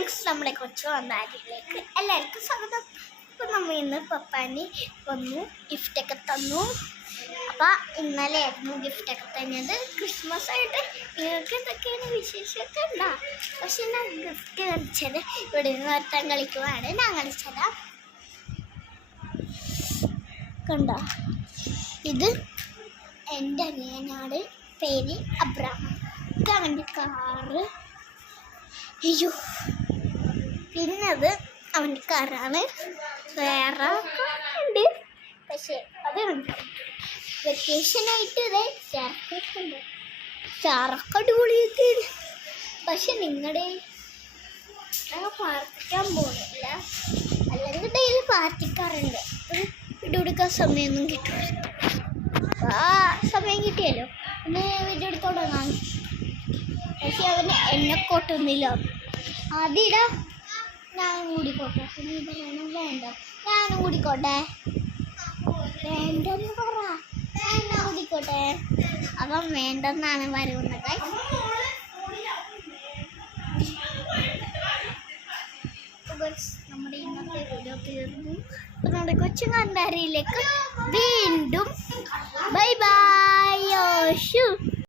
Friends, നമ്മളെ കൊച്ചു വന്നാരിലേക്ക് എല്ലാവർക്കും സ്വാഗതം. അപ്പോൾ നമ്മൾ ഇന്ന് പപ്പാനി വന്നു, ഗിഫ്റ്റൊക്കെ തന്നു. അപ്പോൾ ഇന്നലെ ആയിരുന്നു ഗിഫ്റ്റൊക്കെ തന്നത്. ക്രിസ്മസ് ആയിട്ട് നിങ്ങൾക്ക് എന്തൊക്കെയാണ് വിശേഷമൊക്കെ ഉണ്ടാ? പക്ഷെ ഞാൻ ഗിഫ്റ്റ് കളിച്ചത് ഇവിടെ നിന്ന് വർത്താൻ കളിക്കുവാണ്. ഞാൻ കളിച്ചതാ കണ്ട. ഇത് എൻ്റെ അനിയനാണ്, പേര് അബ്രാം. അവൻ്റെ കാറ്. അയ്യോ, പിന്നത് അവൻ്റെ കാറാണ്. വേറെ ഉണ്ട്, പക്ഷേ അതുണ്ട്. വെക്കേഷനായിട്ട് ഇതേ ചാർക്കുണ്ട്. ചാറൊക്കെ അടിപൊളിയൊക്കെ. പക്ഷെ നിങ്ങളുടെ പ്രാർത്ഥിക്കാൻ പോകുന്നില്ല, അല്ലെങ്കിൽ ഡെയിലി പ്രാർത്ഥിക്കാറുണ്ട്. വീഡിയോ എടുക്കാൻ സമയമൊന്നും കിട്ടില്ല. സമയം കിട്ടിയല്ലോ ഒന്ന് വീഡിയോ എടുത്തോടാ. പക്ഷെ അവന് എന്നെ കൊട്ടുന്നില്ല. അതിടാ, ഞാനും കൂടിക്കോട്ടെ. വേണ്ട, ഞാനും കൂടിക്കോട്ടെ. വേണ്ടെന്ന് പറ, ഞാനും കൂടിക്കോട്ടെ. അവൻ വേണ്ടെന്നാണ് പറയുന്നത്. നമ്മുടെ ഇന്നത്തെ വീഡിയോ തീർന്നു. അപ്പോൾ നമ്മുടെ കൊച്ചു കണ്ടാരിയിലേക്ക് വീണ്ടും ബൈ ബൈ.